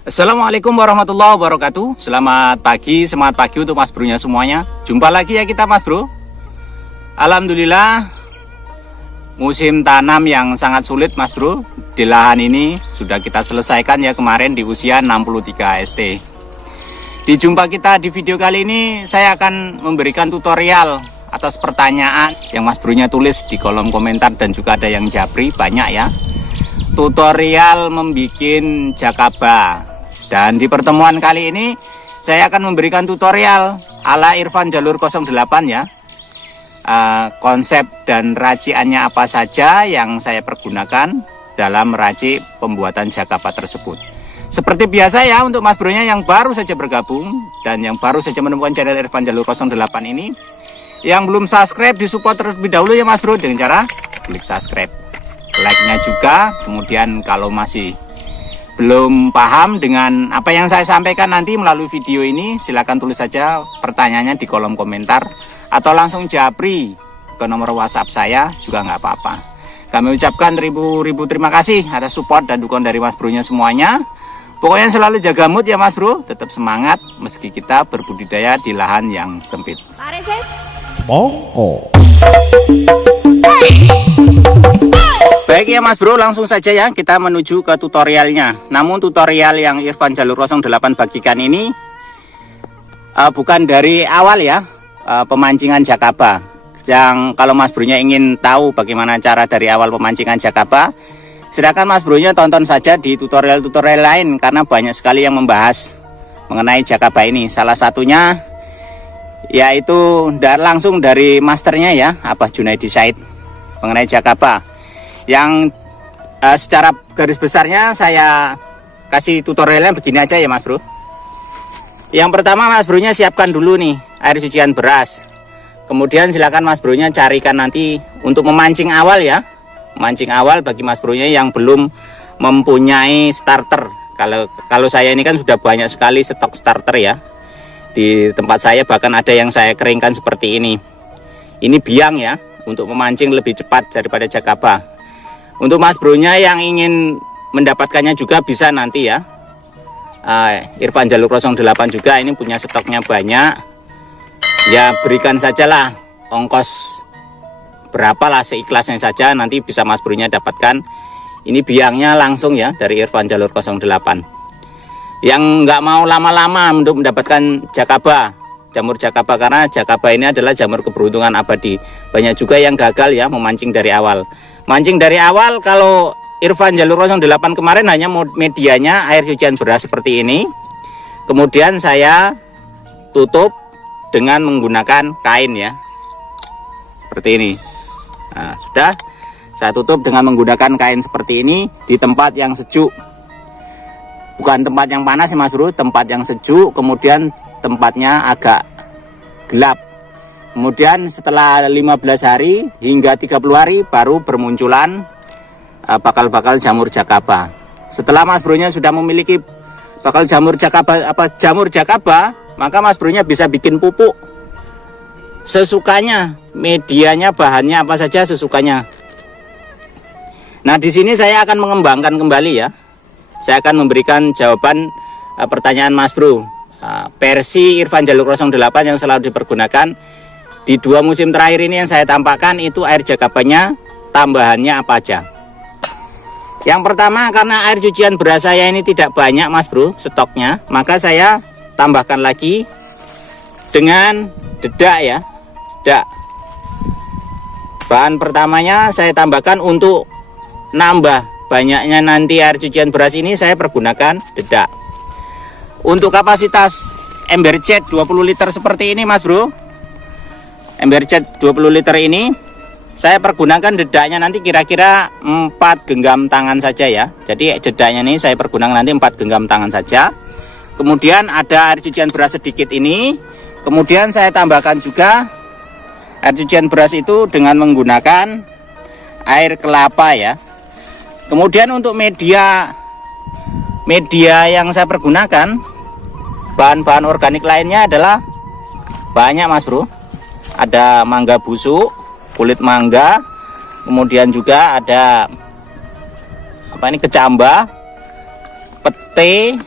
Assalamualaikum warahmatullahi wabarakatuh. Selamat pagi, semangat pagi untuk mas bronya semuanya. Jumpa lagi ya kita mas bro. Alhamdulillah, musim tanam yang sangat sulit mas bro di lahan ini sudah kita selesaikan ya kemarin di usia 63 ST. Di jumpa kita di video kali ini saya akan memberikan tutorial atas pertanyaan yang mas bronya tulis di kolom komentar dan juga ada yang japri banyak ya. Tutorial membuat jakaba. Dan di pertemuan kali ini saya akan memberikan tutorial ala Irfan Jalur 08 ya. Konsep dan raciannya apa saja yang saya pergunakan dalam racik pembuatan jakaba tersebut. Seperti biasa ya untuk mas bronya yang baru saja bergabung dan yang baru saja menemukan channel Irfan Jalur 08 ini, yang belum subscribe disupport terlebih dahulu ya mas bro dengan cara klik subscribe, like-nya juga. Kemudian kalau masih belum paham dengan apa yang saya sampaikan nanti melalui video ini, silahkan tulis saja pertanyaannya di kolom komentar atau langsung japri ke nomor WhatsApp saya juga nggak apa-apa. Kami ucapkan ribu terima kasih atas support dan dukungan dari mas bronya semuanya. Pokoknya selalu jaga mood ya mas bro, tetap semangat meski kita berbudidaya di lahan yang sempit. Baik ya mas bro, langsung saja ya kita menuju ke tutorialnya. Namun tutorial yang Irfan Jalur 08 bagikan ini bukan dari awal ya, pemancingan jakaba. Yang kalau mas bronya ingin tahu bagaimana cara dari awal pemancingan jakaba, silakan mas bronya tonton saja di tutorial-tutorial lain karena banyak sekali yang membahas mengenai jakaba ini. Salah satunya yaitu langsung dari masternya ya, Abah Junaidi Said mengenai jakaba. Yang secara garis besarnya saya kasih tutorialnya begini aja ya mas bro. Yang pertama mas bronya siapkan dulu nih air cucian beras. Kemudian silakan mas bronya carikan nanti untuk memancing awal ya. Memancing awal bagi mas bronya yang belum mempunyai starter. Kalau saya ini kan sudah banyak sekali stok starter ya. Di tempat saya bahkan ada yang saya keringkan seperti ini. Ini biang ya, untuk memancing lebih cepat daripada jakaba. Untuk mas bronya yang ingin mendapatkannya juga bisa nanti ya. Irfan Jalur 08 juga ini punya stoknya banyak. Ya berikan sajalah ongkos berapalah seikhlasnya saja, nanti bisa mas bronya dapatkan. Ini biangnya langsung ya dari Irfan Jalur 08. Yang nggak mau lama-lama untuk mendapatkan jakaba, jamur jakaba, karena jakaba ini adalah jamur keberuntungan abadi. Banyak juga yang gagal ya memancing dari awal. Mancing dari awal kalau Irfan Jalur 08 kemarin hanya medianya air cucian beras seperti ini. Kemudian saya tutup dengan menggunakan kain ya. Seperti ini. Nah, sudah saya tutup dengan menggunakan kain seperti ini di tempat yang sejuk. Bukan tempat yang panas ya mas bro, tempat yang sejuk, kemudian tempatnya agak gelap. Kemudian setelah 15 hari hingga 30 hari baru bermunculan bakal-bakal jamur jakaba. Setelah mas bronya sudah memiliki bakal jamur jakaba, maka mas bronya bisa bikin pupuk sesukanya, medianya bahannya apa saja sesukanya. Nah di sini saya akan mengembangkan kembali ya. Saya akan memberikan jawaban pertanyaan mas bro. Versi Irfan Jalur 08 yang selalu dipergunakan di 2 musim terakhir ini yang saya tampakkan itu air jakabanya tambahannya apa aja. Yang pertama, karena air cucian beras saya ini tidak banyak mas bro stoknya, maka saya tambahkan lagi dengan dedak ya, dedak. Bahan pertamanya saya tambahkan untuk nambah banyaknya nanti air cucian beras ini, saya pergunakan dedak. Untuk kapasitas ember cat 20 liter seperti ini mas bro, ember cat 20 liter ini saya pergunakan dedaknya nanti kira-kira 4 genggam tangan saja ya. Jadi dedaknya ini saya pergunakan nanti 4 genggam tangan saja. Kemudian ada air cucian beras sedikit ini. Kemudian saya tambahkan juga air cucian beras itu dengan menggunakan air kelapa ya. Kemudian untuk media yang saya pergunakan, bahan-bahan organik lainnya adalah banyak mas bro. Ada mangga busuk, kulit mangga, kemudian juga ada kecamba, pete,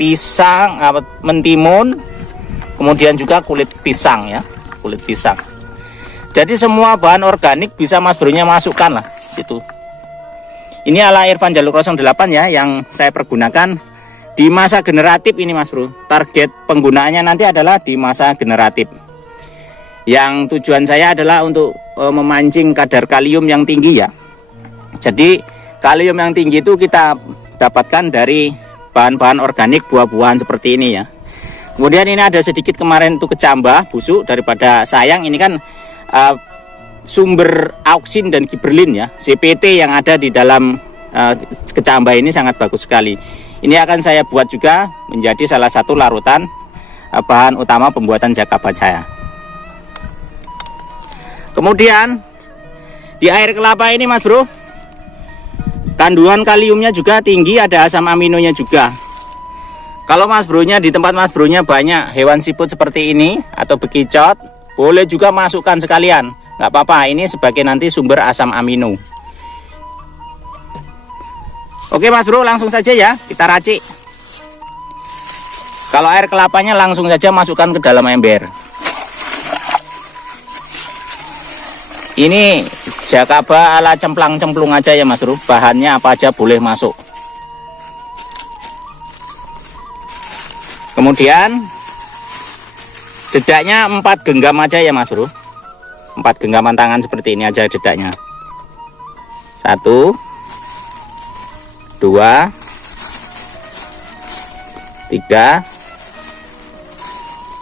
pisang, mentimun, kemudian juga kulit pisang ya, kulit pisang. Jadi semua bahan organik bisa Mas Bro-nya masukkan lah situ. Ini ala Irfan Jalur 08 ya, yang saya pergunakan di masa generatif ini Mas Bro. Target penggunaannya nanti adalah di masa generatif. Yang tujuan saya adalah untuk memancing kadar kalium yang tinggi ya. Jadi kalium yang tinggi itu kita dapatkan dari bahan-bahan organik, buah-buahan seperti ini ya. Kemudian ini ada sedikit kemarin itu kecambah busuk daripada sayang. Ini kan sumber auksin dan giberlin ya, CPT yang ada di dalam kecambah ini sangat bagus sekali. Ini akan saya buat juga menjadi salah satu larutan bahan utama pembuatan jakaba saya. Kemudian di air kelapa ini Mas Bro, kandungan kaliumnya juga tinggi, ada asam aminonya juga. Kalau Mas Bro-nya di tempat Mas Bro-nya banyak hewan siput seperti ini atau bekicot, boleh juga masukkan sekalian, nggak apa-apa. Ini sebagai nanti sumber asam amino. Oke Mas Bro, langsung saja ya kita racik. Kalau air kelapanya langsung saja masukkan ke dalam ember. Ini jakaba ala cemplang-cemplung aja ya Mas Bro, bahannya apa aja boleh masuk. Kemudian dedaknya 4 genggam aja ya Mas Bro, 4 genggaman tangan seperti ini aja dedaknya. 1, 2, 3,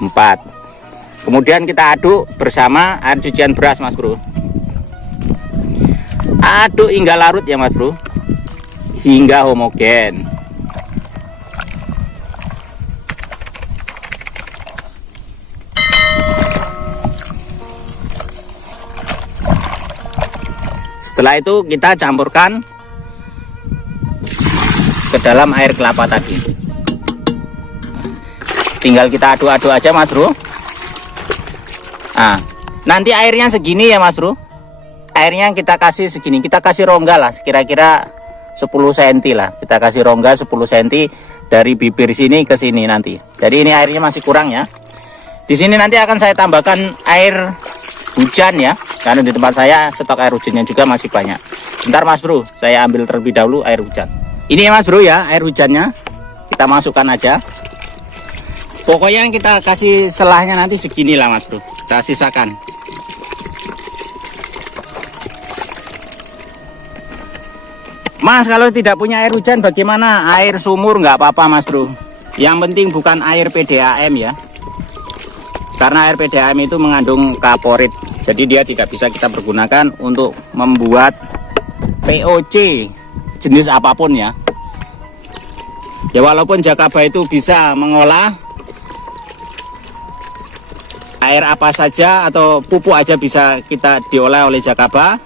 4. Kemudian kita aduk bersama air cucian beras Mas Bro. Aduk hingga larut ya Mas Bro, hingga homogen. Setelah itu kita campurkan ke dalam air kelapa tadi. Tinggal kita aduk-aduk aja Mas Bro. Nah, nanti airnya segini ya Mas Bro. Airnya kita kasih segini, kita kasih rongga lah, kira-kira 10 cm lah. Kita kasih rongga 10 cm dari bibir sini ke sini nanti. Jadi ini airnya masih kurang ya. Di sini nanti akan saya tambahkan air hujan ya, karena di tempat saya stok air hujannya juga masih banyak. Bentar Mas Bro, saya ambil terlebih dahulu air hujan. Ini ya Mas Bro ya, air hujannya kita masukkan aja. Pokoknya yang kita kasih selahnya nanti segini lah Mas Bro, kita sisakan. Mas, kalau tidak punya air hujan bagaimana? Air sumur nggak apa-apa Mas Bro. Yang penting bukan air PDAM ya, karena air PDAM itu mengandung kaporit, jadi dia tidak bisa kita pergunakan untuk membuat POC jenis apapun ya. Ya walaupun jakaba itu bisa mengolah air apa saja atau pupuk aja bisa kita diolah oleh jakaba,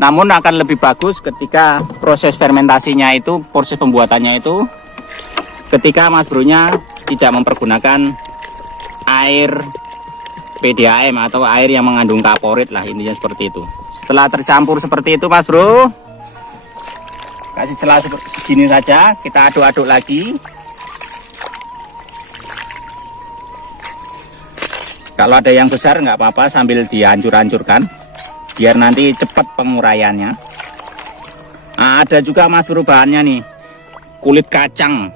namun akan lebih bagus ketika proses fermentasinya itu, proses pembuatannya itu, ketika Mas Bro-nya tidak mempergunakan air PDAM atau air yang mengandung kaporit lah, intinya seperti itu. Setelah tercampur seperti itu Mas Bro, kasih celah segini saja, kita aduk-aduk lagi. Kalau ada yang besar nggak apa-apa, sambil dihancur-hancurkan biar nanti cepat penguraiannya. Nah, ada juga Mas Bro bahannya nih, kulit kacang.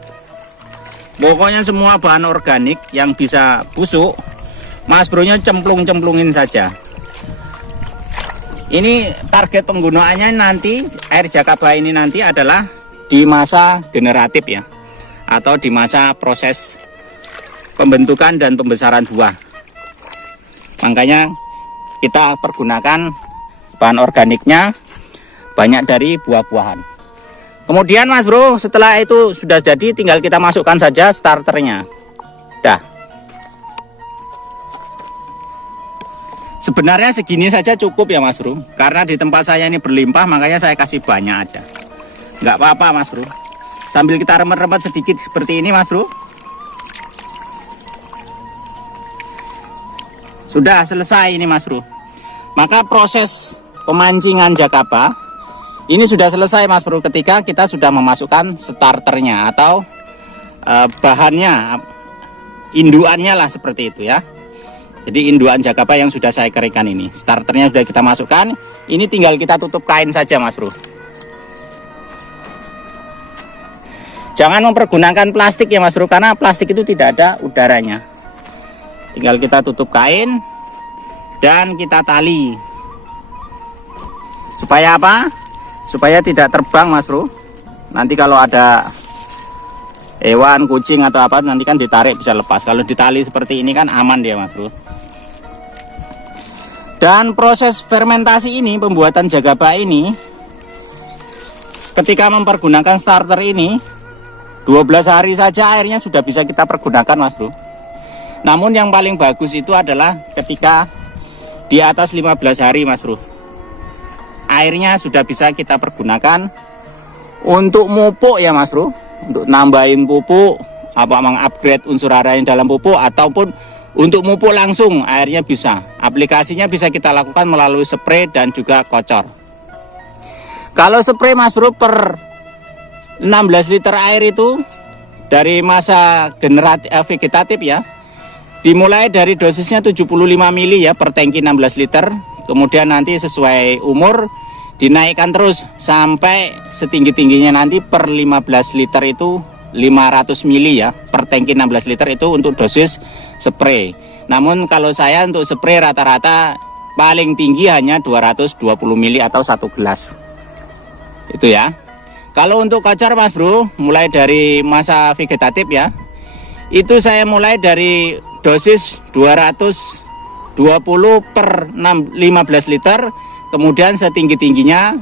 Pokoknya semua bahan organik yang bisa busuk, Mas Bro-nya cemplung-cemplungin saja. Ini target penggunaannya nanti, air jakaba ini nanti adalah di masa generatif ya, atau di masa proses pembentukan dan pembesaran buah. Makanya kita pergunakan bahan organiknya banyak dari buah-buahan. Kemudian Mas Bro, setelah itu sudah jadi, tinggal kita masukkan saja starternya. Dah. Sebenarnya segini saja cukup ya Mas Bro, karena di tempat saya ini berlimpah, makanya saya kasih banyak aja. Nggak apa-apa Mas Bro. Sambil kita remet-remet sedikit seperti ini Mas Bro. Sudah selesai ini Mas Bro. Maka proses pemancingan jakaba ini sudah selesai Mas Bro, ketika kita sudah memasukkan starternya atau bahannya, induannya lah seperti itu ya. Jadi induan Jagaba yang sudah saya keringkan ini, starternya sudah kita masukkan. Ini tinggal kita tutup kain saja Mas Bro. Jangan mempergunakan plastik ya Mas Bro, karena plastik itu tidak ada udaranya. Tinggal kita tutup kain dan kita tali. Supaya apa? Supaya tidak terbang Mas Bro. Nanti kalau ada hewan, kucing atau apa, nanti kan ditarik bisa lepas. Kalau ditali seperti ini kan aman dia Mas Bro. Dan proses fermentasi ini, pembuatan Jagaba ini, ketika mempergunakan starter ini 12 hari saja airnya sudah bisa kita pergunakan Mas Bro. Namun yang paling bagus itu adalah ketika di atas 15 hari Mas Bro. Airnya sudah bisa kita pergunakan untuk mupuk ya Mas Bro, untuk nambahin pupuk, apa mengupgrade unsur hara yang dalam pupuk, ataupun untuk mupuk langsung airnya bisa. Aplikasinya bisa kita lakukan melalui spray dan juga kocor. Kalau spray Mas Bro per 16 liter air itu dari masa vegetatif ya, dimulai dari dosisnya 75 mili ya per tangki 16 liter. Kemudian nanti sesuai umur dinaikkan terus sampai setinggi-tingginya nanti per 15 liter itu 500 mili ya per tangki 16 liter itu untuk dosis spray. Namun kalau saya untuk spray rata-rata paling tinggi hanya 220 mili atau 1 gelas. Itu ya. Kalau untuk kocor Mas Bro, mulai dari masa vegetatif ya, itu saya mulai dari dosis 220 per 15 liter. Kemudian setinggi-tingginya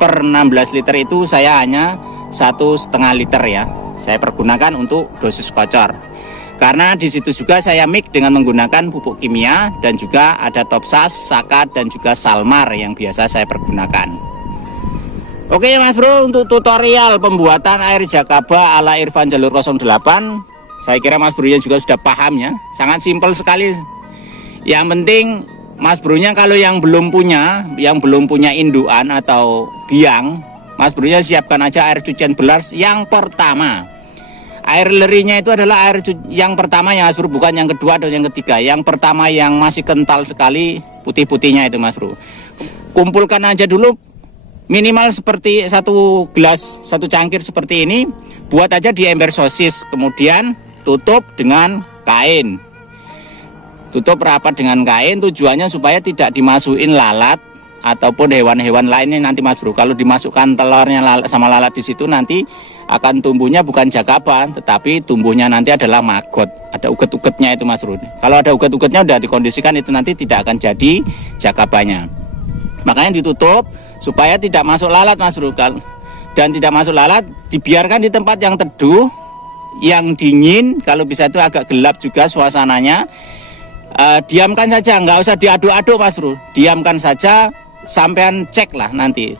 per 16 liter itu saya hanya 1,5 liter ya. Saya pergunakan untuk dosis kocor. Karena di situ juga saya mix dengan menggunakan pupuk kimia dan juga ada Topsas, Sakat dan juga Salmar yang biasa saya pergunakan. Oke Mas Bro, untuk tutorial pembuatan air Jagaba ala Irfan Jalur 08, saya kira Mas Bro juga sudah paham ya. Sangat simpel sekali. Yang penting Mas Bro-nya kalau yang belum punya induan atau biang, Mas Bro-nya siapkan aja air cucian beras yang pertama. Air lerinya itu adalah air yang pertama ya Mas Bro, bukan yang kedua atau yang ketiga. Yang pertama yang masih kental sekali, putih-putihnya itu Mas Bro. Kumpulkan aja dulu minimal seperti 1 gelas, 1 cangkir seperti ini. Buat aja di ember sosis, kemudian tutup dengan kain. Tutup rapat dengan kain, tujuannya supaya tidak dimasukin lalat ataupun hewan-hewan lainnya nanti Mas Bro. Kalau dimasukkan telurnya sama lalat di situ nanti akan tumbuhnya bukan Jagaba, tetapi tumbuhnya nanti adalah maggot. Ada uget-ugetnya itu Mas Bro. Kalau ada uget-ugetnya udah dikondisikan itu nanti tidak akan jadi Jagabanya. Makanya ditutup supaya tidak masuk lalat Mas Bro. Dan tidak masuk lalat, dibiarkan di tempat yang teduh, yang dingin, kalau bisa itu agak gelap juga suasananya. Diamkan saja, nggak usah diaduk-aduk Mas Bro. Diamkan saja, sampean cek lah nanti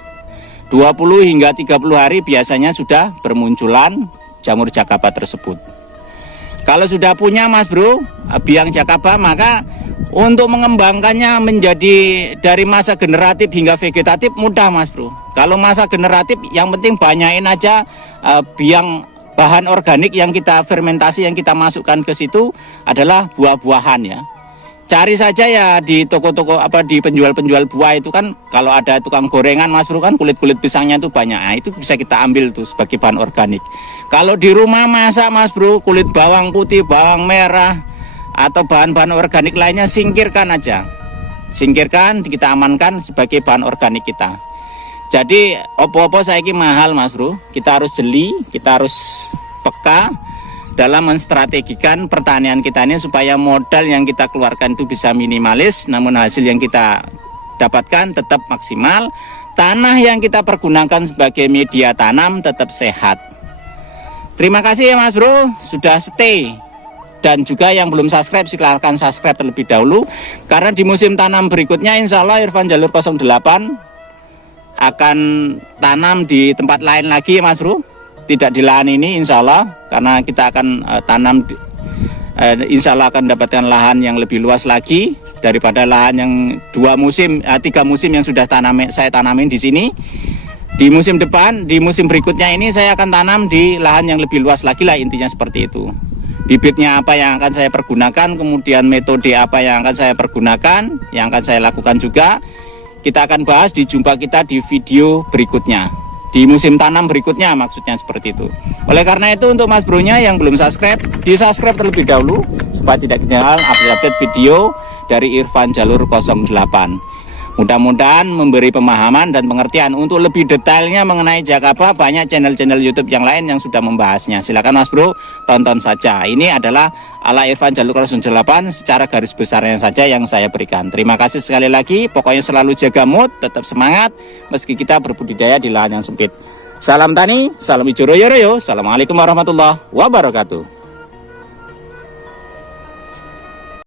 20 hingga 30 hari biasanya sudah bermunculan jamur Jagaba tersebut. Kalau sudah punya Mas Bro biang Jagaba, maka untuk mengembangkannya menjadi dari masa generatif hingga vegetatif mudah Mas Bro. Kalau masa generatif yang penting banyain aja biang bahan organik yang kita fermentasi, yang kita masukkan ke situ adalah buah-buahan ya. Cari saja ya di toko-toko di penjual-penjual buah itu kan, kalau ada tukang gorengan Mas Bro kan kulit-kulit pisangnya itu banyak. Nah, itu bisa kita ambil tuh sebagai bahan organik. Kalau di rumah masak Mas Bro, kulit bawang putih, bawang merah atau bahan-bahan organik lainnya singkirkan aja. Singkirkan, kita amankan sebagai bahan organik kita. Jadi opo-opo saiki mahal Mas Bro. Kita harus jeli, kita harus peka dalam menstrategikan pertanian kita ini supaya modal yang kita keluarkan itu bisa minimalis, namun hasil yang kita dapatkan tetap maksimal. Tanah yang kita pergunakan sebagai media tanam tetap sehat. Terima kasih ya Mas Bro sudah stay. Dan juga yang belum subscribe silahkan subscribe terlebih dahulu, karena di musim tanam berikutnya insya Allah Irfan Jalur 08 akan tanam di tempat lain lagi Mas Bro. Tidak di lahan ini insya Allah, karena kita akan tanam insya Allah akan mendapatkan lahan yang lebih luas lagi daripada lahan yang 3 musim yang sudah saya tanamin di sini. Di musim depan, di musim berikutnya ini saya akan tanam di lahan yang lebih luas lagi lah, intinya seperti itu. Bibitnya apa yang akan saya pergunakan, kemudian metode apa yang akan saya pergunakan, yang akan saya lakukan juga, kita akan bahas di jumpa kita di video berikutnya. Di musim tanam berikutnya maksudnya seperti itu. Oleh karena itu untuk Mas Bro-nya yang belum subscribe, di subscribe terlebih dahulu supaya tidak ketinggalan update video dari Irfan Jalur 08. Mudah-mudahan memberi pemahaman dan pengertian. Untuk lebih detailnya mengenai Jakaba, banyak channel-channel YouTube yang lain yang sudah membahasnya. Silakan Mas Bro, tonton saja. Ini adalah ala Irfan Jalur 08 secara garis besarnya saja yang saya berikan. Terima kasih sekali lagi. Pokoknya selalu jaga mood, tetap semangat meski kita berbudidaya di lahan yang sempit. Salam tani, salam hijau royo royo. Assalamualaikum warahmatullahi wabarakatuh.